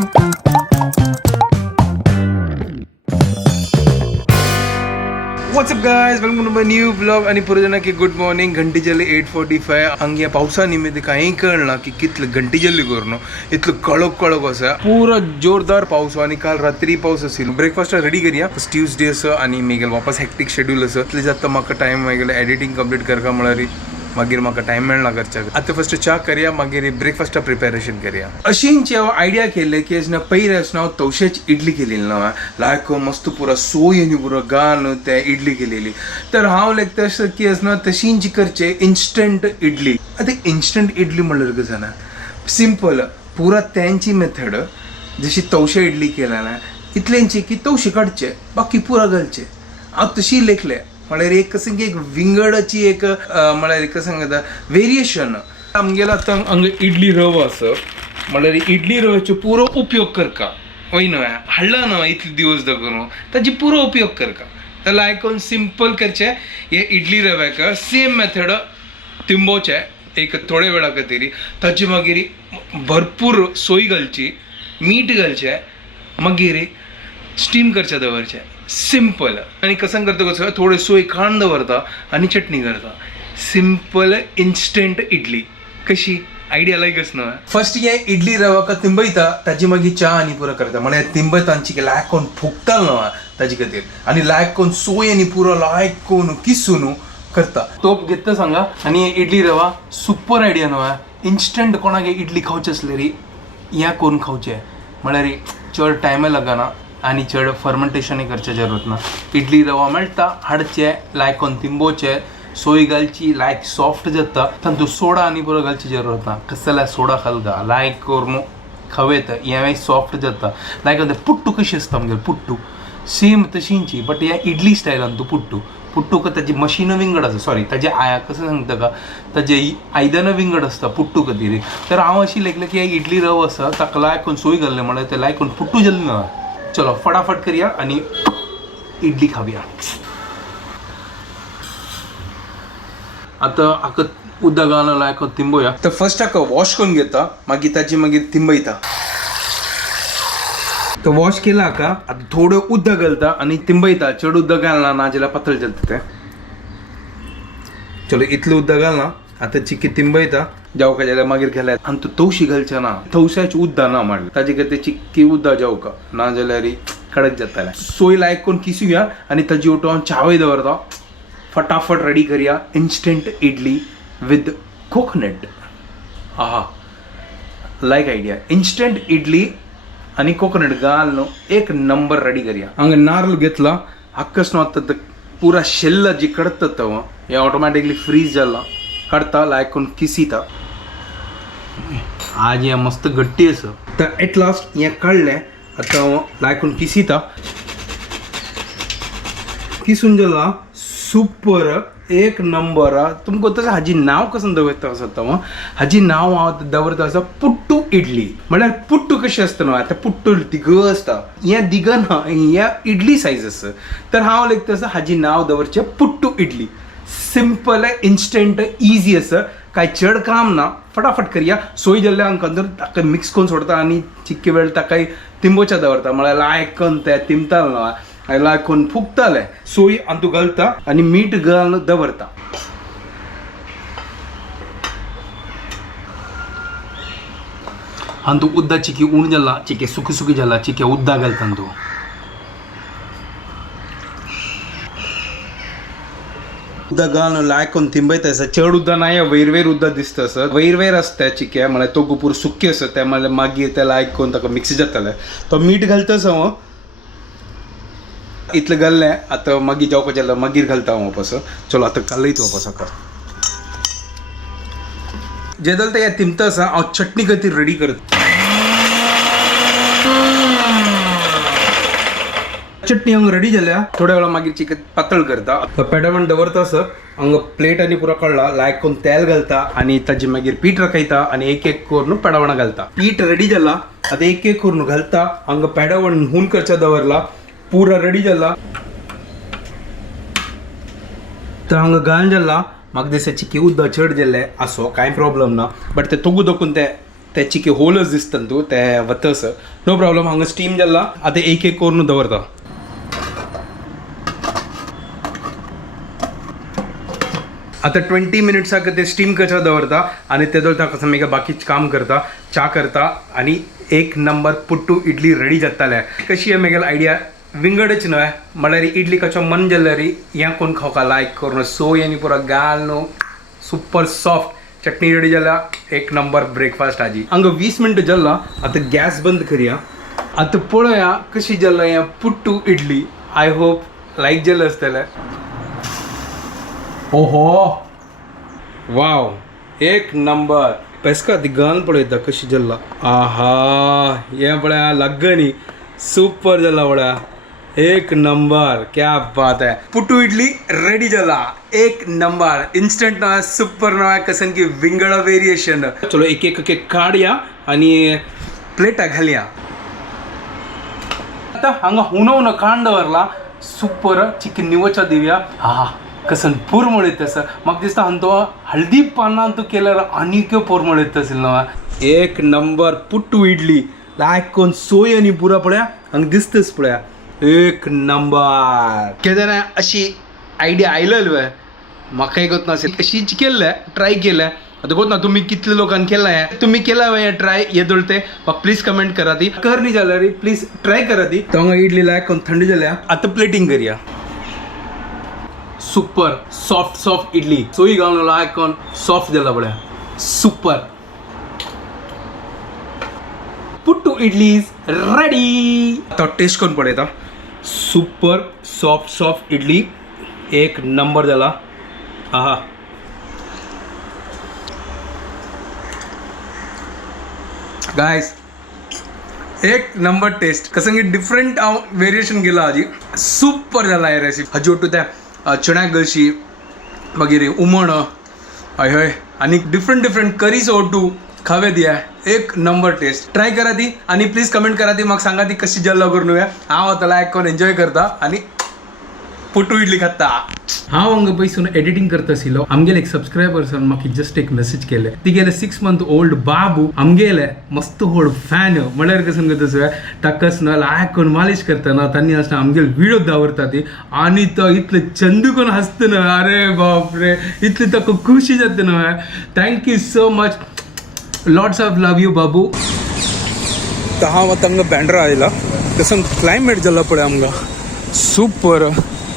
What's up guys, welcome to my new vlog आणि पुरेजना की good morning घंटी जल्ली 8:45 हंगे पावसा निमित्त काही कळना की कितलं घंटी जल्ली करणं इतलं कळक असं पूरा जोरदार पाऊस आणि काल रात्री पाऊस असेल ब्रेकफास्ट रेडी करूया फर्स्ट ट्यूसडे असं आणि मेगेल वापस हेक्टिक शेड्यूल असं इतले जाता म्हाका टाइम मेगेल एडिटिंग कंप्लीट करका म्हळ्यार मागीर म्हाका टाइम मेळना करच्या आता फर्स्ट च्या करया मागीर ब्रेकफास्टा प्रिपेरेशन करया अशींची हांव आयडिया केल्ले की ना पयरे हांव तवशेच इडली केलेली ना लायक मस्त पुरा सोय आनी पुरो गान ते इडली केलेली तर हांव लायक तशें की ना तशींची करचे इन्स्टंट इडली आता इन्स्टंट इडली म्हणल्यार कसं जाणा सिंपल पुरा त्यांची मेथड जशी तवशे इडली केला ना इतल्यांची की तवशे काडचे बाकी पुरा घालचे हांव तशी लेखले म्हळ्यार एक कसं की एक विंगडाची एक म्हळ्यार कसं सांगता वेरिएशन आमगेला आतां हांगा इडली रवो आसा म्हळ्यार इडली रव्याचो पुरो उपयोग करका वय न्हय हाडला न्हय इतले दिवस करून ताजी पुरो उपयोग करका तर लायक सिंपल करचे हे इडली रव्याक सेम मेथड तिंबोवचे एक थोडे वेळा खातीर ताची मागीर भरपूर सोय घालची मीठ घालचे मागीर स्टीम करचे दवरचे सिंपल आणि कसं करता कसं थोडे सोय खाण दवरता आणि चटणी करता सिंपल इन्स्टंट इडली कशी आयडिया लायकच न्हय फर्स्ट हे इडली रवा तिंबयता ताजी मागीर च्या आनी पुरो करता म्हळ्यार तिंबयतांची लायक कोण फुगता न्हय ताजे खातीर आनी लायक कोण सोय आनी पुरो लायक कोण किसून करता तोप घेता सांगा आनी हे इडली रवा सुपर आयडिया न्हय इन्स्टंट कोणाक इडली खावचे असलेली ह्या करून खावचे म्हळ्यार चड टायम लागना आणि चड फर्मेंटेशनय करचे जरूरत ना इडली रवा मेळटा हाडचे लायक कोन तिंबोवचे सोय घालची लायक सॉफ्ट जाता तातूंत सोडा आनी पुरो घालची जरूरत ना कसं जाल्यार सोडा घालता लायक करून खवेत हे सॉफ्ट जाता लायक पुट्टू कशी आसता आमगेर पुट्टू सेम तशींची बट ह्या इडली स्टायलान तूं पुट्टूक ताजी मशीन विंगड आसा सॉरी ताजे कसं सांगता का ताजे आयदनां विंगड आसता पुट्टू खातीर तर हांव अशी लेखलें की इडली रवो आसा ताका लायक कोन सोय घाललें म्हळ्यार ते लायक कोन पुट्टू जल्ले ना चलो फटाफट करिया आणि इडली खावया आता हाका उदक घालून लायक तिंबोया तर फर्स्ट हाका वॉश करून घेता मागीर ताची मागीर तिंबयता तो वॉश केला हाका आता थोडं उदक घालता आणि तिंबयता चड उदक घालना ना जाल्यार पातळ जाता ते चलो इतलें उदक घालना आता चिकी तिंबयता जावका जाल्यार मागीर गेल्यार आनी तूं तवशी घालचें ना तवशाचें उदक ना म्हण ताजे खातीर चिक्की उदक जावका ना जाल्यार कडक जातालें सोय लायक कोण किसूया आनी ताजी उठोवन चावय दवरता फटाफट रेडी करया इन्स्टंट इडली विथ कोकोनट आहा लायक आयडिया इन्स्टंट इडली आनी कोकोनट घालून एक नंबर रेडी करया हांगा नारळ घेतला हक्कस न्हू पुरा शेल्ला जी कडता हे ऑटोमॅटिकली फ्रीज जाला काढता लायक कोण किसीता आज हे मस्त गट्टी आसा तर एट लास्ट हे काढलें आतां लायक कोण किसीता किसून जाला सुपर एक नंबर तुमकां तसं हाजी नांव कसं दवरता आसा हाजी नांव हांव दवरता आसा पुट्टू इडली म्हळ्यार पुट्टू कशी आसता न्हू आतां पुट्टू दिग आसता हें दिग ना हें इडली सायज आसा तर हांव लेखता आसा हाजी नांव दवरचें puttu idli simple instant easy असं काय चड काम ना फटाफट करूया सोय जाल्ल्या हांकां ताका मिक्स करून सोडता आनी चिक्के वेळ ताका तिंबोच्या दवरता म्हळ्यार लायक करून ते तिंबताले न्हय लायक करून फुगताले सोय तूं घालता आनी मीठ घालून दवरता आनी तूं उदक चिकी उण जाला चिके सुकी जाला चिके उदक घालता तूं उदक घालून लायक कोण तिंबयता आसा चड उदक ना वयर उदक दिसता आसा वयर आसता चिके म्हळ्यार तो पुरो सुके आसा ते म्हळ्यार मागीर ते लायक कोण ताका मिक्स जाताले तो मीठ घालता हांव इतलें घाल्लें आतां मागीर जावपाचें जाल्यार मागीर घालता हांव वापस चलो आतां कालयत वापस हाका जे जाल्यार ते तिंबता आसा हांव चटणी खातीर रेडी करता चटणी हांगा रेडी जाल्या थोड्या वेळा मागीर चिकन पातळ करता पेडमन दवरता आसा हांगा प्लेट आनी पुरो काडला लायक कोण तेल घालता आनी ताजी मागीर पीठ रखयता आनी एक करून पेडवण घालता पीठ रेडी जाला आतां एक करून घालता हांगा पेडवण हून करचा दवरला पूरा रेडी जाला तर हांगा घालून जाला म्हाका दिसता चिकी उदक चड जाल्लें आसो कांय प्रॉब्लम ना बट ते तोगू दोकून ते ते चिकी होलच दिसतात तू ते वतस नो प्रॉब्लेम हांगा स्टीम जाल्ला आता एक एक करून दवरता आता 20 मिनिट्साक ते स्टीम कशा दवरता आणि तेदो कसं मेगा बाकी काम करता चा करता आणि एक नंबर पुट्टू इडली रेडी जाताले कशी आहे मेगेल आयडिया विंगडच न्हय म्हळ्यार इडली कशें मन जाल्यार हें कोण खावका लायक करून सोय आनी पुरो गाल न्हू सुपर सॉफ्ट चटणी रेडी जाला एक नंबर ब्रेकफास्ट आजी हांगा 20 मिनटां जाल्ला आता गॅस बंद करया आता पळोवया कशी जाल्ला हें पुट्टू इडली आय होप लायक जालें आसतलें ओहो वाव एक नंबर पेस्का ती गान पळयता कशी जाल्ला आहा हें पळया लाग्गनी सुपर जाला पळया एक नंबर क्या बात है पुट्टू इडली रेडी जाला एक नंबर इंस्टंट ना सुपर ना कसन की विंगडा वेरिएशन चलो एक एक काढया आणि प्लेटा घालया आता हांगा हुनवून कांड दवरला सुपर चिकन निवचा दिवया हा कसन पुरमळ तसं म्हाका दिसता हांव तो हळदी पानां तूं केल्यार आनीक पुरमळ येत ना एक नंबर पुट्टू इडली लायक कोण सोय आनी पुरा पळया हांगा दिसतच पळया एक नंबर केदार अशी आयडिया आयलेली म्हाका एक नाशिल्ली अशीच केल्ले ट्राय केले आता कोण ना तुम्ही कितले लोकांनी केला आहे तुम्ही केला हे ट्राय येदोळते म्हाका प्लीज कमेंट करा ती कर न्ही जाल्यार प्लीज ट्राय करा ती तो हांगा इडली लायक कोण थंड जाल्या आता प्लेटिंग करया सुपर सॉफ्ट इडली सोयी घालून लायक कोण सॉफ्ट जाला पळया super puttu idli is ready आता टेस्ट करून पळयता सुपर सॉफ्ट इडली एक नंबर जाला आहा गाइस एक नंबर टेस्ट कसं की डिफरंट हांव वेरिएशन केला हाजी सुपर जाला हे रेसिपी हाजी ओटू त्या चण्याक गळशी मागीर हुमण हय हय आनी डिफरंट करीज ओटू खावे दिया एक नंबर टेस्ट ट्राय करा ती आणि प्लीज कमेंट करा ती म्हाका सांगा ती कशी जल्ला करून हांव आता लायक कोण एन्जॉय करता आणि पुट्टू इडली खाता हांव हांगा पयसून एडिटींग करता आशिल्लो आमगेले एक सब्सक्रायबर्सान म्हाका जस्ट एक मेसेज केले ती गेले 6 मंथ ओल्ड बाबू आमगेले मस्त व्हड फॅन म्हळ्यार कसं करता ताकाच ना लायक कोण मालिश करतना तांणी आसता आमगेले व्हिडिओ दावरता ती आणि तो इतले चंदू कोण हसता ना अरे बाप रे इतली ताका खुशी जाता ना thank you so much lots of love you बाबू हांव आतां हांगा बँड्रा आयला तसं क्लायमेट जाला पळय आमकां सुपर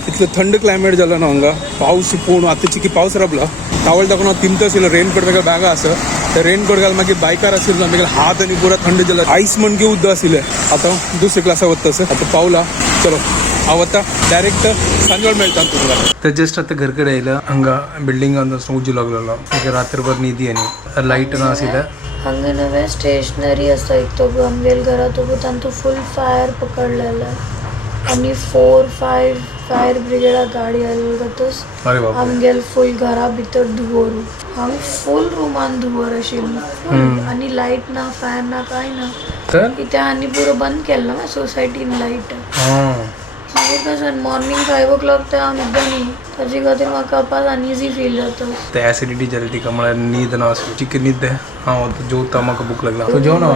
इतलं थंड क्लायमेट झालं ना हांगा पावस पूण आतांची की पावस राबला टावल दाखोवन हांव तिमता आशिल्लो रेनकोट वेगळ्या बॅगा आसा ते रेनकोट घाल मागीर बायकार आशिल्लो मागीर हात आनी पुरा थंड जाला आयस म्हणगे उद्द आशिल्लें आतां दुसरे क्लासा वता आतां पावला चलो हांव आतां डायरेक्ट सांजवाळ मेळटा तुमकां तर जस्ट आतां घर कडेन आयला हांगा बिल्डिंगान उजो लागलेलो मागीर रात्रभर न्हिदी आनी लायट ना आशिल्लें हांगा नवे स्टेशनरी आसा एक तो आमगेल घरात तांतू फुल फायर पकडलेला आनी 4-5 फायर ब्रिगेडा गाडी आयलोतूच आमगेल फुल घरा भितर धुवर हांगा फुल रुमान धुवर आशिल्ली आनी लायट ना फॅन ना काय ना कित्या आनी पुरो बंद केल्लो ना सोसायटीन लायट मागीर कसं मॉर्निंग 5 o'clock ते हांव न्हिदता न्ही ताजे खातीर म्हाका पास अनइजी फील जाता ते एसिडिटी जाली तिका म्हळ्यार न्हीद ना चिकन न्हीद हांव जेवता म्हाका भूक लागला तूं जेवना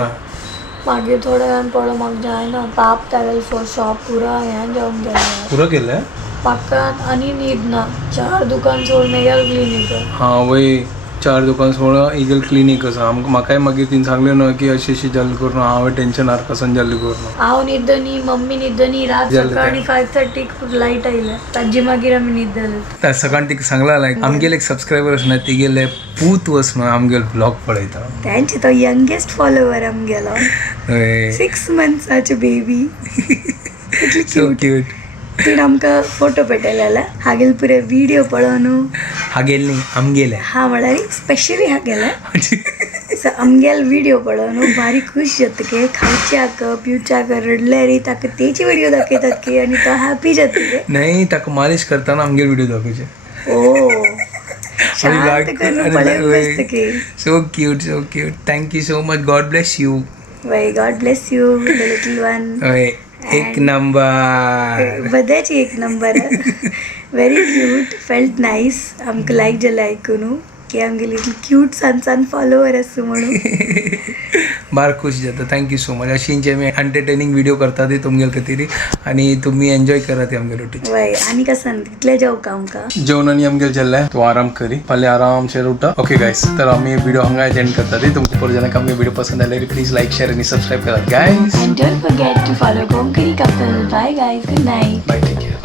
मागीर थोड्या वेळान पळय म्हाका जायना ताप तागेल फॉर शॉप पुरा हें जावन गेलें पुरो केलें म्हाका आनी न्हीद ना 4 दुकान सोड मेगेल क्लिनीक हां वय 4 दुकान सोड इगल क्लिनीक आसा म्हाकाय मागीर तिने सांगलें न्हय की अशी जाल्ली करून हांवें टेन्शनार कसन जाल्ली करून हांव न्हिदनी मम्मी न्हिदनी रात सकाळी 5:30 लायट आयल्या ताजी मागीर आमी न्हिदले सकाळी तिका सांगला लायक आमगेले एक सबस्क्रायबर आसा ती गेले पूत वस न्हय आमगेले ब्लॉग पळयता तांचे तो यंगेस्ट फॉलोवर आमगेलो 6 मंथ्साचे बेबी सो क्यूट तिने आमकां फोटो पेटयलेले हागेल पुरे व्हिडिओ पळोवन हागेल न्ही आमगेले हा म्हळ्यार स्पेशली हागेले सो आमगेल व्हिडिओ पळोवन भारी खूश जातके खावच्याक पिवच्याक रडले रे ताका तेची व्हिडिओ दाखयतात की आनी तो हॅपी जातके नाही ताका मालिश करताना आमगे व्हिडिओ दाखोवचे ओ शांत करून पळय बसतके so cute thank you so much God bless you वय God bless you the little one एक नंबर बदाची एक नंबर व्हेरी क्यूट फेल्ट नाईस आमकां लायक जालें आयकून की आमगेली क्यूट सान फॉलोवर असू म्हणून. बार खुश जाता. Thank you so much. अशींचे आमी एंटरटेनिंग व्हिडिओ करता ती तुमगेल खातीर आणि तुम्ही एन्जॉय करा ती आमगे रोटी. वय आणि कसं तितले जेवका आमकां जेवणानी आमगेल जेल्ले तू आराम करी फाल्यां आरामशेर उठा. ओके गायस, तर आम्ही व्हिडिओ हांगा एंड करता ती. तुमच्या पुरजनाक आमगे व्हिडिओ पसंद आले प्लीज लाईक शेअर आणि सबस्क्राईब करा guys. And don't forget to follow Konkani Couple. Bye guys. Good night. Bye, take care.